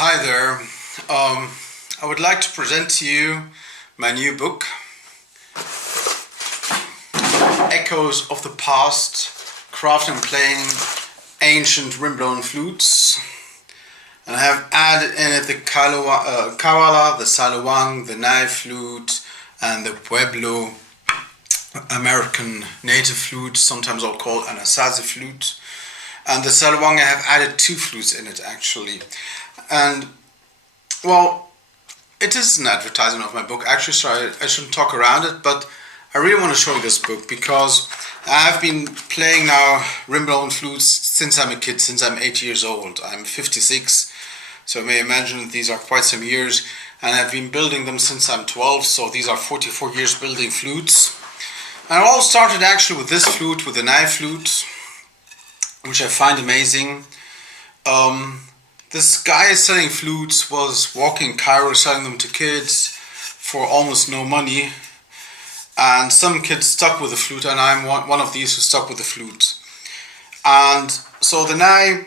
Hi there. I would like to present to you my new book, Echoes of the Past, Crafting and Playing Ancient Rim-Blown Flutes. And I have added in it the Kawala, the Saluang, the Native Flute, and the Pueblo American Native Flute, sometimes also called Anasazi Flute. And the Saluang, I have added 2 flutes in it actually. And well, it is an advertisement of my book actually, so I shouldn't talk around it, but I really want to show you this book because I have been playing now rim-blown flutes since I'm a kid, since I'm 8 years old. I'm 56, so you may imagine these are quite some years, and I've been building them since I'm 12, so these are 44 years building flutes. And it all started actually with this flute, with the knife flute, which I find amazing. This guy selling flutes was walking in Cairo selling them to kids for almost no money, and some kids stuck with the flute, and I'm one of these who stuck with the flute. And so the nai,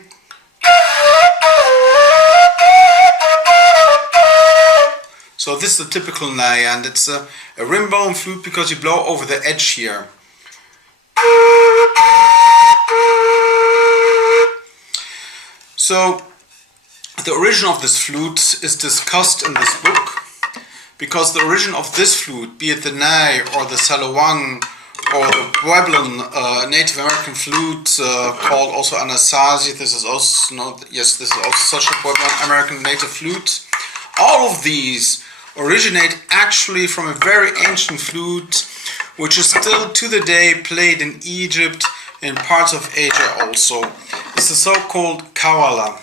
so this is a typical nai, and it's a rim-blown flute because you blow over the edge here. So the origin of this flute is discussed in this book, because the origin of this flute, be it the Nai or the Saluang or the Pueblo Native American flute, called also Anasazi, this is also this is also such a Pueblo American native flute. All of these originate actually from a very ancient flute, which is still to the day played in Egypt, in parts of Asia also. It's the so-called Kawala,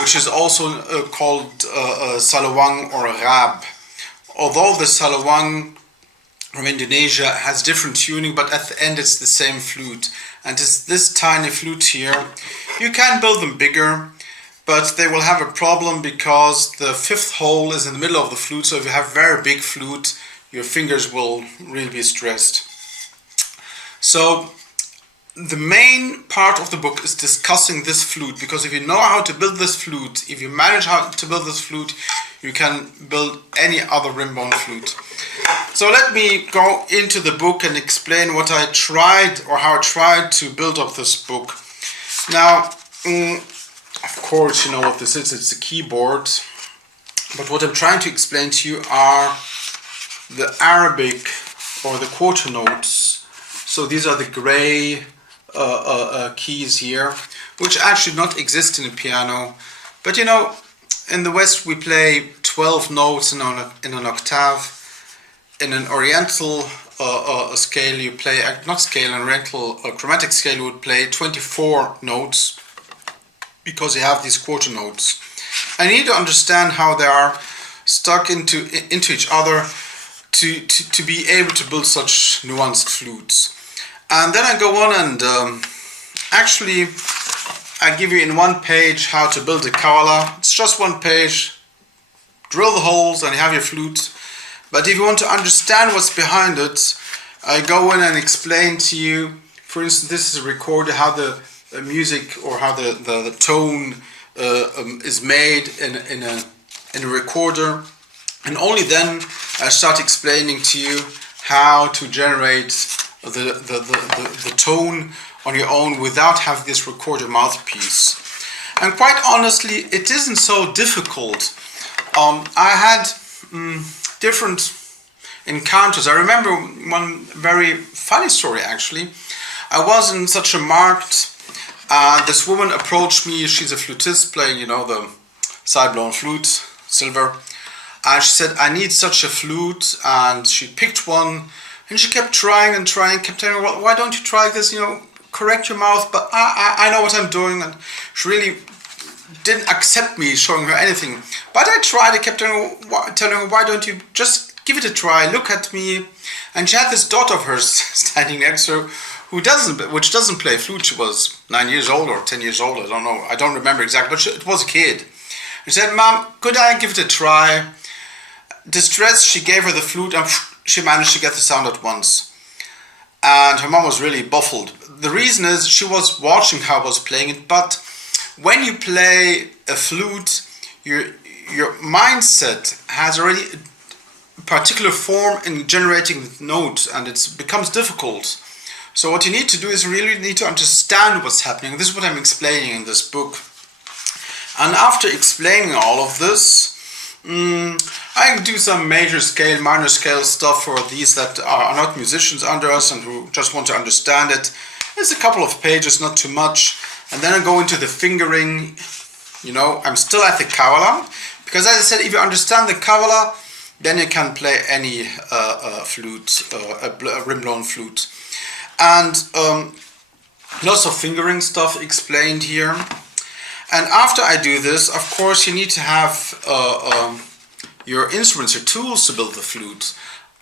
which is also called Saluang or Rab. Although the Saluang from Indonesia has different tuning, but at the end it's the same flute. And it's this tiny flute here. You can build them bigger, but they will have a problem because the 5th hole is in the middle of the flute, so if you have a very big flute, your fingers will really be stressed. So the main part of the book is discussing this flute, because if you know how to build this flute, if you manage how to build this flute, you can build any other rim-blown flute. So let me go into the book and explain what I tried, or how I tried to build up this book. Now, of course you know what this is, it's a keyboard, but what I'm trying to explain to you are the Arabic or the quarter notes. So these are the gray keys here, which actually not exist in a piano, but you know, in the West we play 12 notes in an octave. In an Oriental scale you play, not scale, an Oriental chromatic scale you would play 24 notes, because you have these quarter notes. I need to understand how they are stuck into each other to be able to build such nuanced flutes. And then I go on and actually I give you in one page how to build a Kawala. It's just one page, drill the holes and you have your flute. But if you want to understand what's behind it, I go in and explain to you, for instance, this is a recorder, how the music or how the tone is made in a recorder. And only then I start explaining to you how to generate the tone on your own without having this recorder mouthpiece. And quite honestly, it isn't so difficult. I had different encounters. I remember one very funny story actually. I was in such a market, this woman approached me. She's a flutist playing, you know, the side-blown flute, silver. And she said, I need such a flute, and she picked one. And she kept trying and trying, kept telling me, well, why don't you try this, you know, correct your mouth, but I know what I'm doing. And she really didn't accept me showing her anything. But I tried, I kept telling her, why don't you just give it a try, look at me. And she had this daughter of hers standing next to her, which doesn't play flute. She was 9 years old or 10 years old, I don't know, I don't remember exactly, but it was a kid. She said, Mom, could I give it a try? Distressed, she gave her the flute and she managed to get the sound at once. And her mom was really baffled. The reason is she was watching how I was playing it, but when you play a flute, your mindset has already a particular form in generating notes, and it becomes difficult. So what you need to do is really need to understand what's happening. This is what I'm explaining in this book. And after explaining all of this, I can do some major scale, minor scale stuff for these that are not musicians under us and who just want to understand it. It's a couple of pages, not too much. And then I go into the fingering. You know, I'm still at the Kawala, because as I said, if you understand the Kawala, then you can play any flute, a rim-blown flute. And lots of fingering stuff explained here. And after I do this, of course, you need to have your instruments, your tools to build the flute.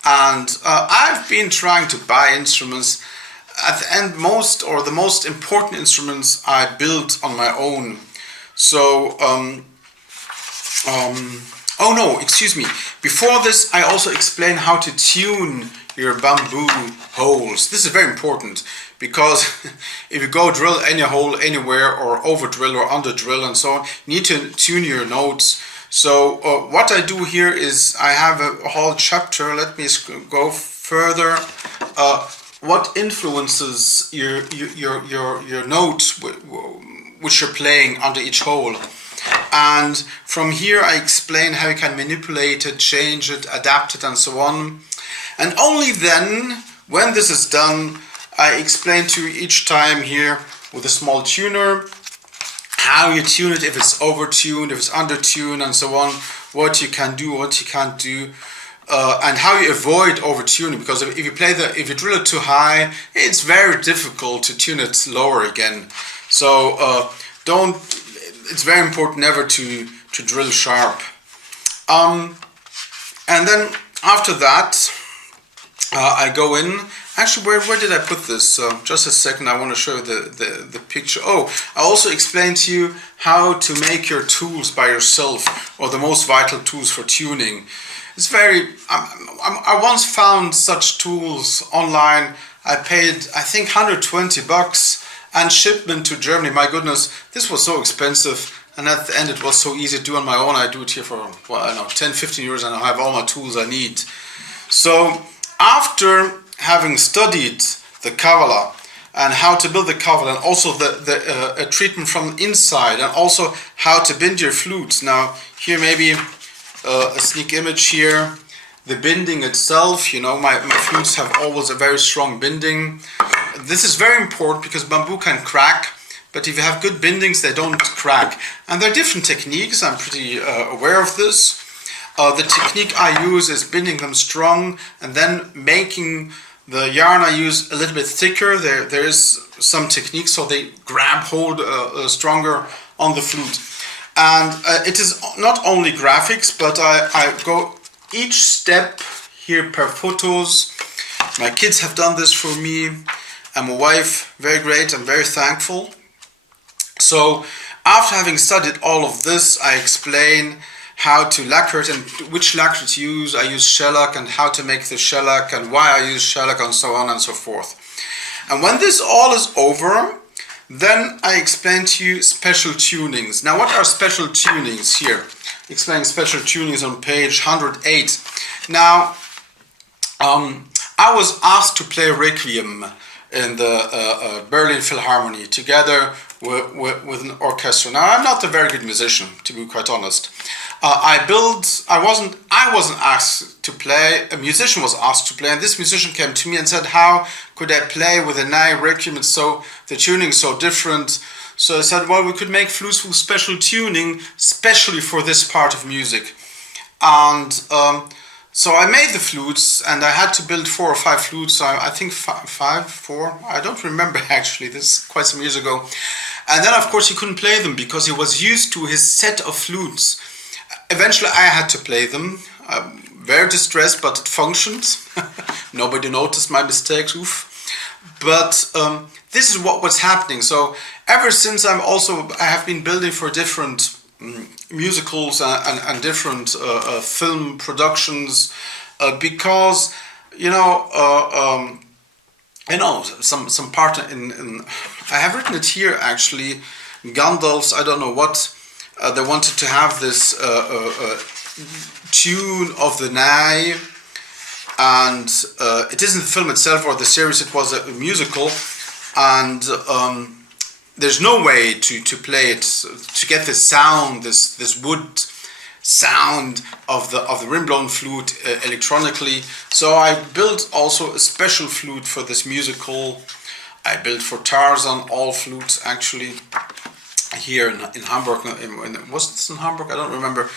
And I've been trying to buy instruments. At the end, the most important instruments I built on my own. So, oh no, excuse me. Before this, I also explain how to tune your bamboo holes. This is very important, because if you go drill any hole anywhere, or over drill or under drill and so on, you need to tune your notes. So what I do here is I have a whole chapter. Let me go further. What influences your notes which you're playing under each hole. And from here I explain how you can manipulate it, change it, adapt it, and so on. And only then, when this is done, I explain to you each time here with a small tuner how you tune it, if it's over-tuned, if it's under-tuned, and so on, what you can do, what you can't do, and how you avoid over-tuning, because if you drill it too high, it's very difficult to tune it lower again. So it's very important never to drill sharp. And then after that, I go in. Actually, where did I put this? Just a second, I want to show you the picture. Oh, I also explained to you how to make your tools by yourself, or the most vital tools for tuning. It's very, I once found such tools online. I paid, I think, $120 and shipment to Germany. My goodness, this was so expensive. And at the end, it was so easy to do on my own. I do it here for, well, I don't know, 10, 15 years, and I have all my tools I need. So after having studied the Kawala and how to build the Kawala, and also the treatment from inside, and also how to bend your flutes. Now here maybe a sneak image here. The bending itself, you know, my flutes have always a very strong bending. This is very important because bamboo can crack, but if you have good bendings, they don't crack. And there are different techniques. I'm pretty aware of this. The technique I use is bending them strong and then making the yarn I use a little bit thicker. There is some technique so they hold stronger on the flute. And it is not only graphics, but I go each step here per photos. My kids have done this for me, and my wife, very great, I'm very thankful. So after having studied all of this, I explain how to lacquer it and which lacquer to use. I use shellac, and how to make the shellac, and why I use shellac, and so on and so forth. And when this all is over, then I explain to you special tunings. Now, what are special tunings here? Explaining special tunings on page 108. Now, I was asked to play Requiem in the Berlin Philharmonic together with an orchestra. Now, I'm not a very good musician, to be quite honest. I wasn't asked to play. A musician was asked to play, and this musician came to me and said, "How could I play with a Nai Requiem? The tuning is so different." So I said, "Well, we could make flutes with special tuning, especially for this part of music." And so I made the flutes, and I had to build 4 or 5 flutes. I think 4. I don't remember actually. This is quite some years ago. And then, of course, he couldn't play them because he was used to his set of flutes. Eventually, I had to play them. Very distressed, but it functioned. Nobody noticed my mistakes. Oof. But this is what's happening. So ever since I have been building for different musicals and different film productions, because some part in I have written it here actually. Gandalf's, I don't know what, they wanted to have this tune of the nai, and it isn't the film itself or the series, it was a musical, and there's no way to play it, to get this sound, this wood sound of the rim-blown flute electronically. So I built also a special flute for this musical. I built for Tarzan all flutes actually here in Hamburg. Was this in Hamburg? I don't remember.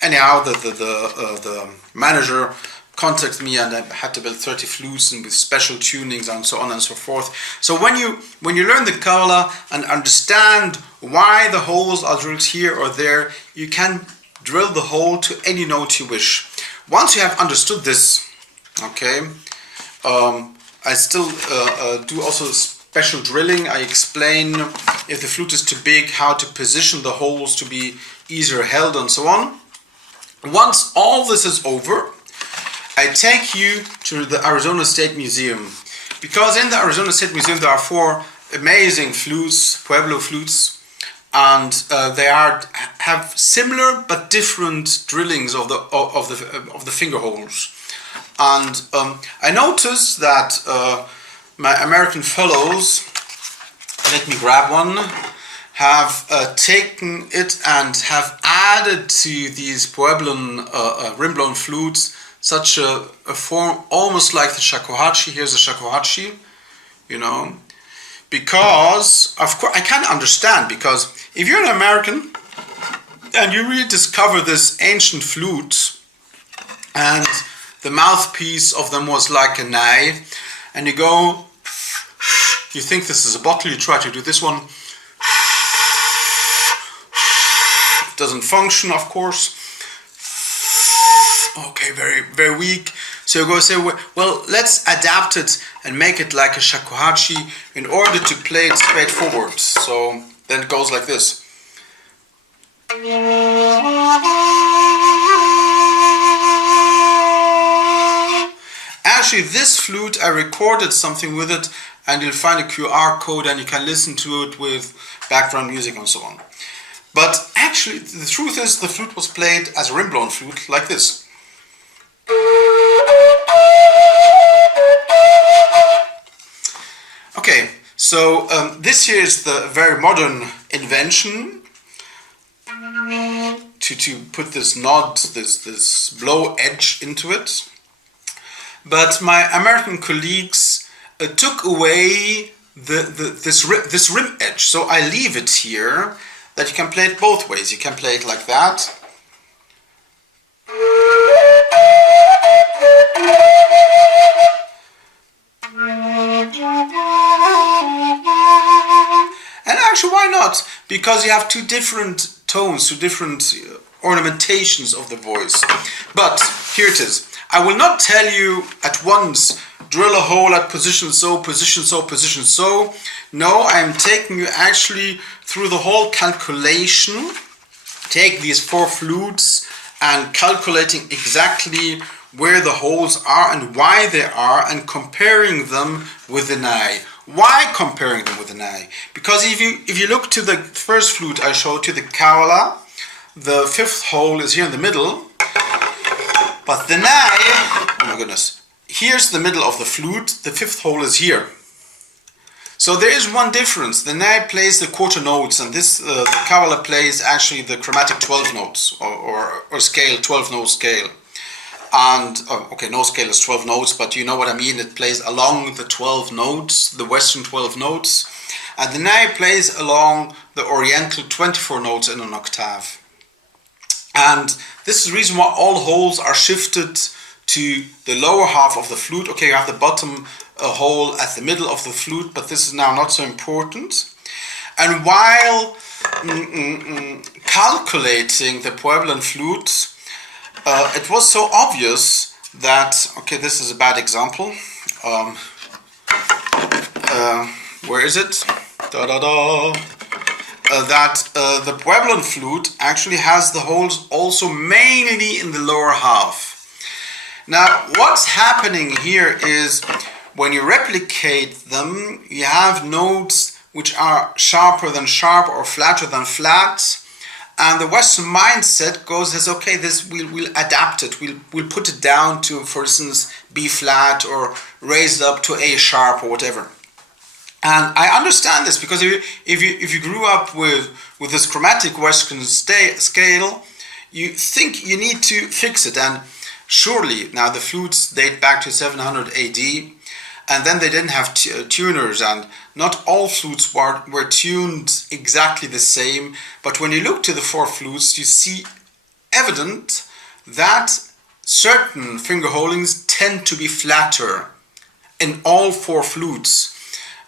Anyhow, the manager contacted me, and I had to build 30 flutes and with special tunings and so on and so forth. So when you learn the Kawala and understand why the holes are drilled here or there, you can drill the hole to any note you wish. Once you have understood this, okay, I still do also special drilling. I explain if the flute is too big, how to position the holes to be easier held and so on. Once all this is over, I take you to the Arizona State Museum, because in the Arizona State Museum there are 4 amazing flutes, Pueblo flutes, and they have similar but different drillings of the finger holes. And I noticed that my American fellows, let me grab one, have taken it and have added to these Pueblan rim-blown flutes such a form almost like the shakuhachi. Here's a shakuhachi, you know, because of course I can understand, because if you're an American and you really discover this ancient flute and the mouthpiece of them was like a nai, and you go, you think this is a bottle, you try to do this one, it doesn't function, of course. Okay, very, very weak. So you go say, well, let's adapt it and make it like a shakuhachi in order to play it straight forward. So then it goes like this. Actually, this flute, I recorded something with it, and you'll find a QR code and you can listen to it with background music and so on. But actually, the truth is the flute was played as a rim-blown flute like this. Okay, so this here is the very modern invention to put this nod, this blow edge into it. But my American colleagues took away this rim edge, so I leave it here, that you can play it both ways. You can play it like that. And actually, why not? Because you have 2 different tones, 2 different ornamentations of the voice. But here it is. I will not tell you at once, drill a hole at position so, position so, position so. No, I am taking you actually through the whole calculation. Take these 4 flutes and calculating exactly where the holes are and why they are, and comparing them with the nai. Why comparing them with the nai? Because if you look to the first flute I showed you, the Kawala, the 5th hole is here in the middle, but the nai, oh my goodness, here's the middle of the flute, the 5th hole is here. So there is one difference. The nai plays the quarter notes, and this the Kawala plays actually the chromatic 12 notes or scale, 12 note scale. And okay, no scale is 12 notes, but you know what I mean. It plays along the 12 notes, the Western 12 notes, and the nai plays along the Oriental 24 notes in an octave. And this is the reason why all holes are shifted to the lower half of the flute. Okay, you have the bottom hole at the middle of the flute, but this is now not so important. And while calculating the Pueblan flute, it was so obvious that, okay, this is a bad example. Where is it? That the Pueblan flute actually has the holes also mainly in the lower half. Now, what's happening here is when you replicate them, you have notes which are sharper than sharp or flatter than flat. And the Western mindset says, okay, this we'll adapt it. We'll put it down to, for instance, B flat, or raise it up to A sharp or whatever. And I understand this, because if you grew up with this chromatic Western scale, you think you need to fix it. And surely now the flutes date back to 700 AD, and then they didn't have tuners, and not all flutes were tuned exactly the same. But when you look to the four flutes, you see evident that certain finger holdings tend to be flatter in all four flutes.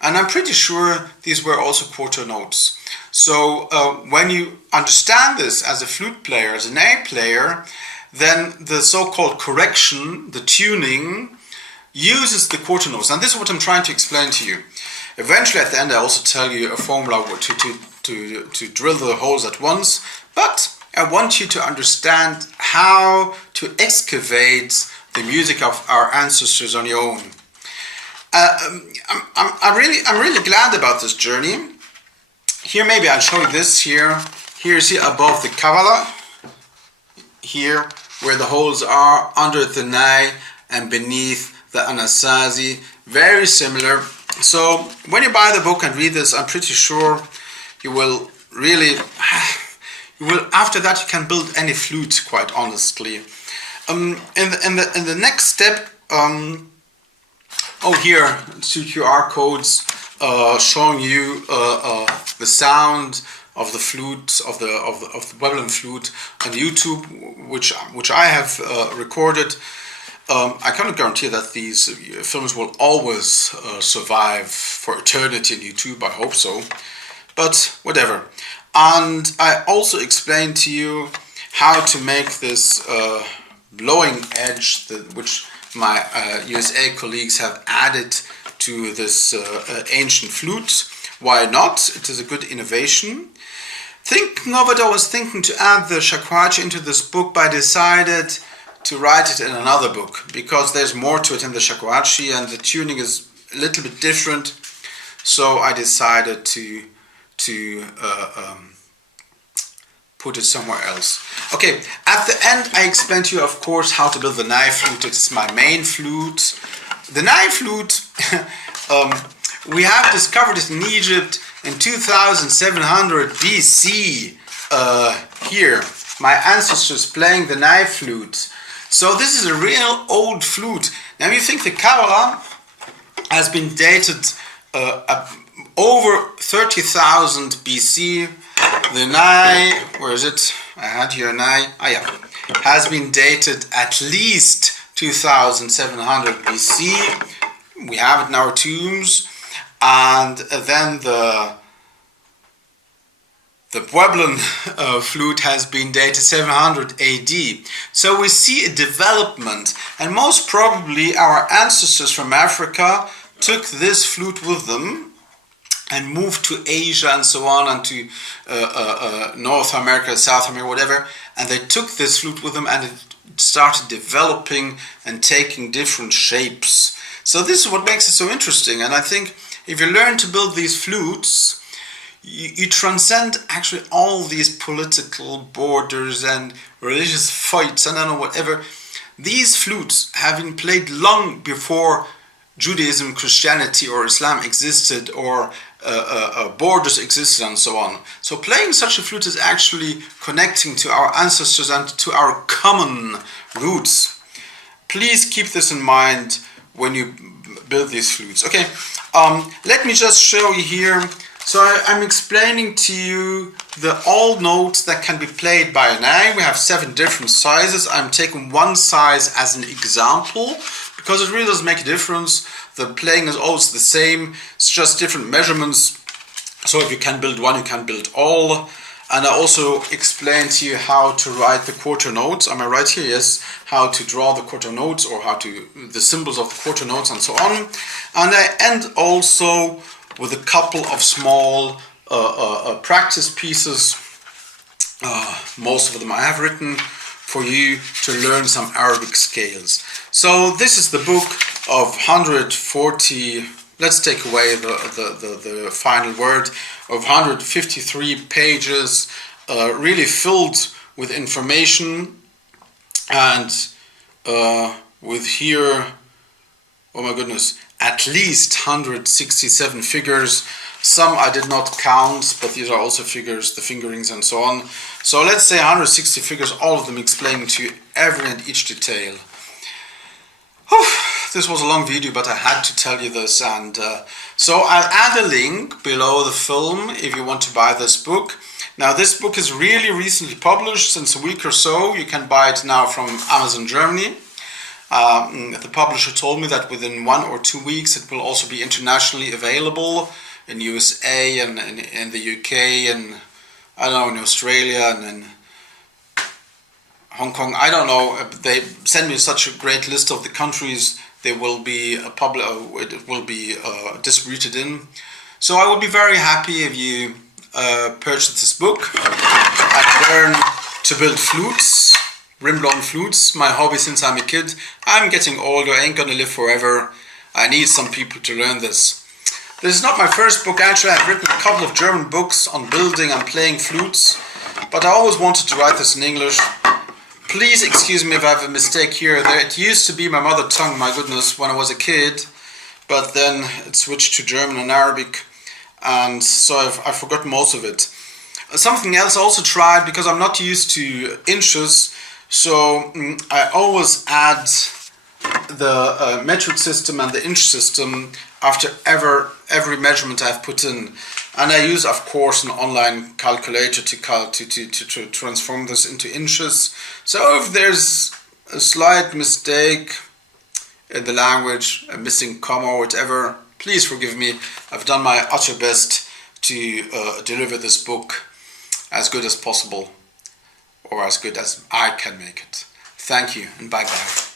And I'm pretty sure these were also quarter notes. So when you understand this as a flute player, as an A player, then the so-called correction, the tuning, uses the quarter notes. And this is what I'm trying to explain to you. Eventually at the end I also tell you a formula to drill the holes at once, but I want you to understand how to excavate the music of our ancestors on your own. I'm really glad about this journey. Here, maybe I'll show you this here. Here you see above the Kawala, here where the holes are, under the Nai, and beneath the Anasazi. Very similar. So when you buy the book and read this, I'm pretty sure you will really, after that you can build any flute, quite honestly. In the next step, here, 2 QR codes showing you the sound of the flute, of the Puebloan flute on YouTube, which I have recorded. I cannot guarantee that these films will always survive for eternity on YouTube. I hope so, but whatever. And I also explained to you how to make this blowing edge, which my USA colleagues have added to this ancient flute. Why not? It is a good innovation. Thinking of it, I was thinking to add the shakuhachi into this book, but I decided to write it in another book, because there's more to it in the shakuhachi and the tuning is a little bit different. So I decided to put it somewhere else. Okay, at the end I explained to you, of course, how to build the Nai flute. It's my main flute. The Nai flute, we have discovered it in Egypt in 2700 BC. Here, my ancestors playing the Nai flute. So this is a real old flute. Now you think the Kawala has been dated over 30,000 BC. The Nai, where is it? I had here Nai. Has been dated at least 2700 BC. We have it in our tombs. And then the Puebloan flute has been dated 700 AD. So we see a development, and most probably our ancestors from Africa took this flute with them and moved to Asia and so on, and to North America, South America, whatever, and they took this flute with them, and it started developing and taking different shapes. So this is what makes it so interesting. And I think if you learn to build these flutes, you transcend actually all these political borders and religious fights and I don't know, whatever. These flutes have been played long before Judaism, Christianity or Islam existed, or borders existed and so on. So playing such a flute is actually connecting to our ancestors and to our common roots. Please keep this in mind when you build these flutes. Okay, let me just show you here. So I'm explaining to you the all notes that can be played by an Nai. We have 7 different sizes. I'm taking one size as an example because it really does make a difference. The playing is always the same. It's just different measurements. So if you can build one, you can build all. And I also explained to you how to write the quarter notes. Am I right here? Yes. How to draw the quarter notes, or the symbols of the quarter notes and so on. And I end also with a couple of small practice pieces. Most of them I have written for you to learn some Arabic scales. So this is the book of 140, let's take away the final word, of 153 pages, really filled with information, and with here, oh my goodness, at least 167 figures. Some I did not count, but these are also figures, the fingerings and so on. So let's say 160 figures, all of them explaining to you every and each detail. Whew, this was a long video, but I had to tell you this, and so I'll add a link below the film if you want to buy this book. Now this book is really recently published, since a week or so. You can buy it now from Amazon Germany. The publisher told me that within 1 or 2 weeks it will also be internationally available in USA and in the UK and I don't know, in Australia and in Hong Kong. I don't know. They sent me such a great list of the countries they will be it will be distributed in. So I would be very happy if you purchase this book and learn to build flutes. Rim-blown flutes, my hobby since I'm a kid. I'm getting older, I ain't gonna live forever. I need some people to learn this. This is not my first book. Actually, I've written a couple of German books on building and playing flutes, but I always wanted to write this in English. Please excuse me if I have a mistake here. It used to be my mother tongue, my goodness, when I was a kid, but then it switched to German and Arabic, and so I've forgotten most of it. Something else I also tried, because I'm not used to inches, so I always add the metric system and the inch system after every measurement I've put in, and I use, of course, an online calculator to transform this into inches. So if there's a slight mistake in the language, a missing comma or whatever, please forgive me. I've done my utter best to deliver this book as good as possible, or as good as I can make it. Thank you, and bye-bye.